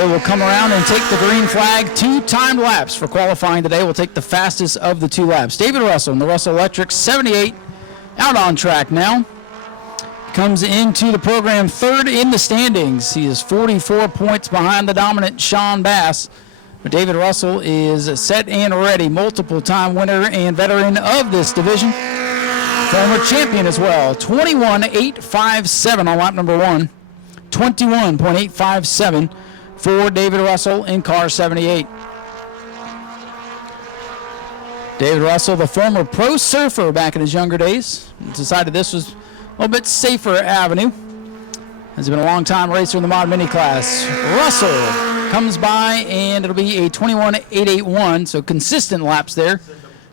they will come around and take the green flag. 2 timed laps for qualifying today. We'll take the fastest of the 2 laps. David Russell in the Russell Electric 78 out on track now. Comes into the program third in the standings. He is 44 points behind the dominant Sean Bass. But David Russell is set and ready. Multiple-time winner and veteran of this division. Former champion as well. 21.857 on lap number 1. 21.857 for David Russell in car 78. David Russell, the former pro surfer back in his younger days, decided this was a little bit safer avenue. Has been a long-time racer in the Mod Mini class. Russell comes by, and it'll be a 21.881, so consistent laps there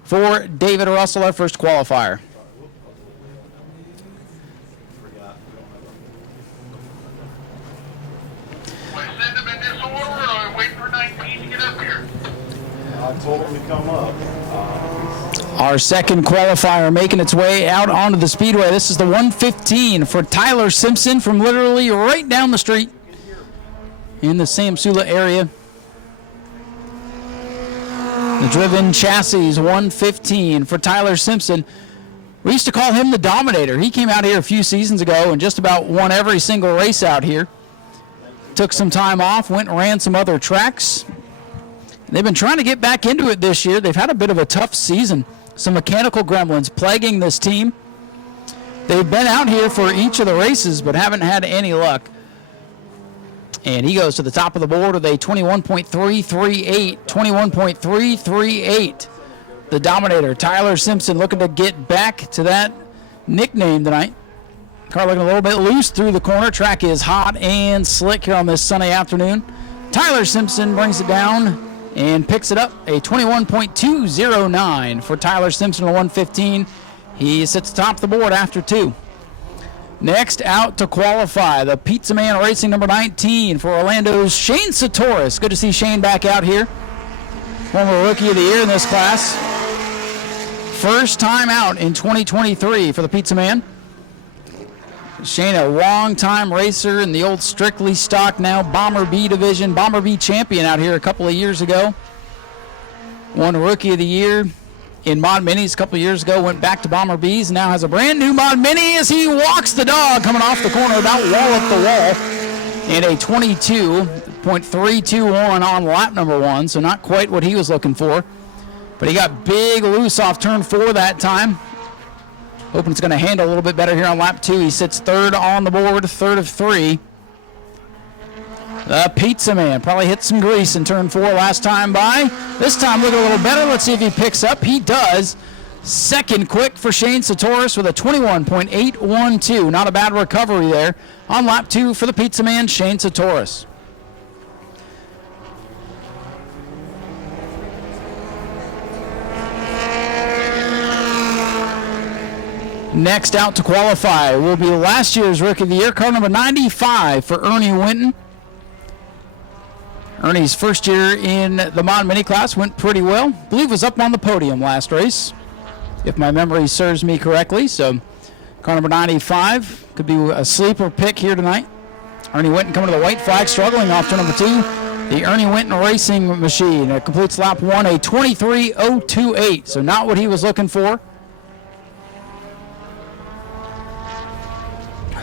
for David Russell, our first qualifier. I told him to come up. Our second qualifier making its way out onto the speedway. This is the 115 for Tyler Simpson from literally right down the street in the Samsula area. The driven chassis 115 for Tyler Simpson. We used to call him the Dominator. He came out here a few seasons ago and just about won every single race out here. Took some time off, went and ran some other tracks. They've been trying to get back into it this year. They've had a bit of a tough season. Some mechanical gremlins plaguing this team. They've been out here for each of the races, but haven't had any luck. And he goes to the top of the board with a 21.338. 21.338. The Dominator, Tyler Simpson, looking to get back to that nickname tonight. Car looking a little bit loose through the corner. Track is hot and slick here on this sunny afternoon. Tyler Simpson brings it down and picks it up, a 21.209 for Tyler Simpson, a 115. He sits atop the board after 2. Next out to qualify, the Pizza Man Racing number 19 for Orlando's Shane Satoris. Good to see Shane back out here. Former Rookie of the Year in this class. First time out in 2023 for the Pizza Man. Shane, a long-time racer in the old Strictly stock, now Bomber B division, Bomber B champion out here a couple of years ago. Won Rookie of the Year in Mod Minis a couple of years ago, went back to Bomber Bs, and now has a brand new Mod Mini as he walks the dog coming off the corner, about wall up the wall, and a 22.321 on lap number 1, so not quite what he was looking for. But he got big loose off turn 4 that time. Hoping it's going to handle a little bit better here on lap 2. He sits third on the board, third of 3. The Pizza Man probably hit some grease in turn 4 last time by. This time looking a little better. Let's see if he picks up. He does. Second quick for Shane Satoris with a 21.812. Not a bad recovery there on lap 2 for the Pizza Man, Shane Satoris. Next out to qualify will be last year's Rookie of the Year, car number 95 for Ernie Winton. Ernie's first year in the Mod Mini class went pretty well. I believe was up on the podium last race, if my memory serves me correctly. So car number 95 could be a sleeper pick here tonight. Ernie Winton coming to the white flag, struggling off turn number 2. The Ernie Winton Racing Machine completes lap 1, a 23.028. So not what he was looking for.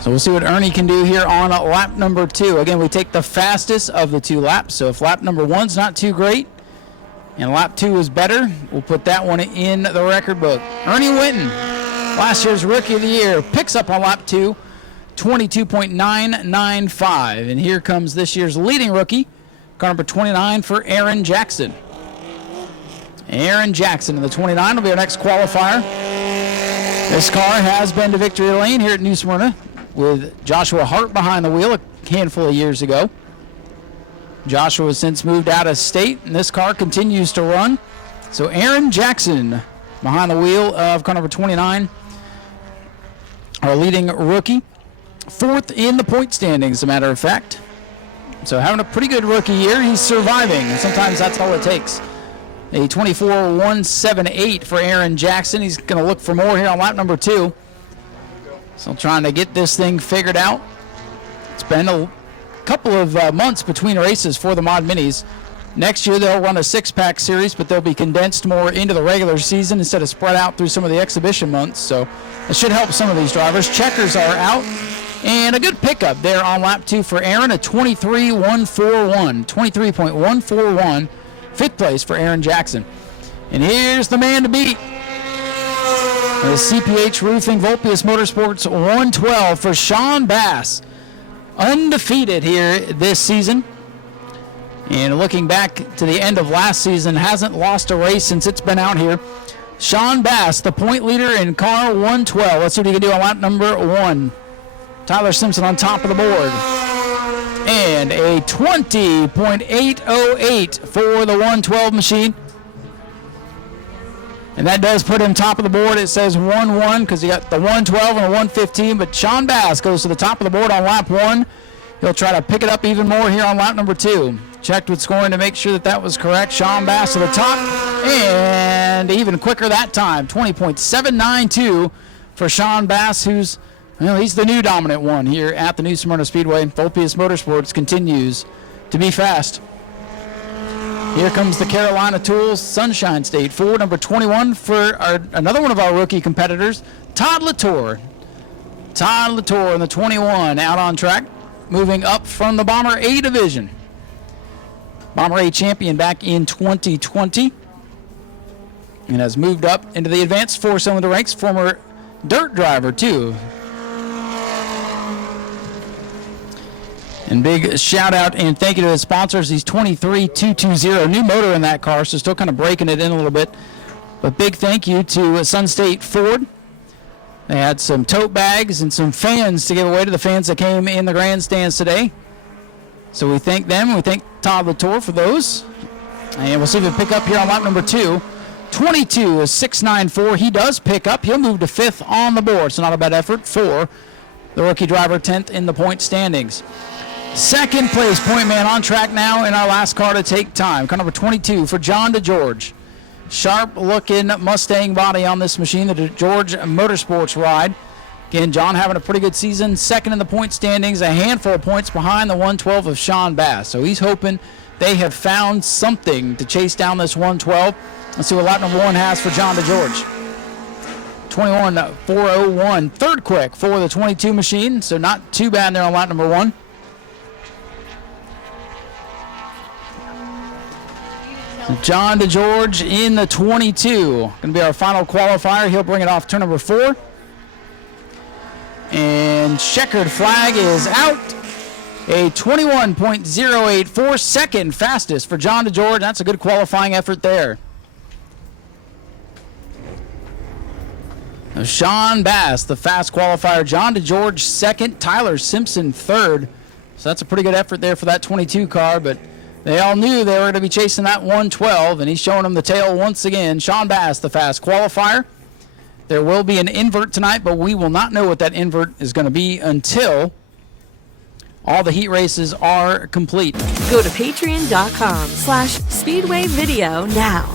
So we'll see what Ernie can do here on lap number 2. Again, we take the fastest of the 2 laps. So if lap number 1's not too great and lap 2 is better, we'll put that one in the record book. Ernie Winton, last year's Rookie of the Year, picks up on lap 2, 22.995. And here comes this year's leading rookie, car number 29 for Aaron Jackson. Aaron Jackson in the 29 will be our next qualifier. This car has been to victory lane here at New Smyrna, with Joshua Hart behind the wheel a handful of years ago. Joshua has since moved out of state, and this car continues to run. So Aaron Jackson behind the wheel of car number 29, our leading rookie. 4th in the point standings, as a matter of fact. So having a pretty good rookie year. He's surviving, and sometimes that's all it takes. A 24.178 for Aaron Jackson. He's going to look for more here on lap number 2. So trying to get this thing figured out. It's been a couple of months between races for the Mod Minis. Next year they'll run a 6-pack series, but they'll be condensed more into the regular season instead of spread out through some of the exhibition months. So it should help some of these drivers. Checkers are out, and a good pickup there on lap 2 for Aaron, a 23.141. 23.141, 5th place for Aaron Jackson. And here's the man to beat. The CPH Roofing Vulpius Motorsports 112 for Sean Bass. Undefeated here this season. And looking back to the end of last season, hasn't lost a race since it's been out here. Sean Bass, the point leader in car 112. Let's see what he can do on lap number 1. Tyler Simpson on top of the board. And a 20.808 for the 112 machine. And that does put him top of the board. It says 1-1 because he got the 112 and the 115. But Sean Bass goes to the top of the board on lap 1. He'll try to pick it up even more here on lap number 2. Checked with scoring to make sure that that was correct. Sean Bass to the top. And even quicker that time. 20.792 for Sean Bass, who's, well, he's the new dominant one here at the new Smyrna Speedway. Vulpius Motorsports continues to be fast. Here comes the Carolina Tools Sunshine State Ford, number 21 for another one of our rookie competitors, Todd Latour. Todd Latour in the 21 out on track, moving up from the Bomber A division. Bomber A champion back in 2020 and has moved up into the advanced 4-cylinder ranks, former dirt driver too. And big shout out and thank you to the sponsors. These 23220, new motor in that car, so still kind of breaking it in a little bit. But big thank you to Sun State Ford. They had some tote bags and some fans to give away to the fans that came in the grandstands today. So we thank them, and we thank Todd Latour for those. And we'll see if we pick up here on lap number 2. 22 is 694. He does pick up. He'll move to 5th on the board, so not a bad effort for the rookie driver, 10th in the point standings. Second place point man on track now in our last car to take time. Car number 22 for John DeGeorge. Sharp looking Mustang body on this machine, the DeGeorge Motorsports ride. Again, John having a pretty good season, 2nd in the point standings, a handful of points behind the 112 of Sean Bass. So he's hoping they have found something to chase down this 112. Let's see what lap number 1 has for John DeGeorge. 21.401, third quick for the 22 machine, so not too bad there on lap number 1. John DeGeorge in the 22. Going to be our final qualifier. He'll bring it off turn number 4. And checkered flag is out. A 21.084, second fastest for John DeGeorge. That's a good qualifying effort there. Now Sean Bass, the fast qualifier. John DeGeorge second. Tyler Simpson third. So that's a pretty good effort there for that 22 car, but they all knew they were going to be chasing that 112, and he's showing them the tail once again. Sean Bass, the fast qualifier. There will be an invert tonight, but we will not know what that invert is going to be until all the heat races are complete. Go to patreon.com/Speedway Video now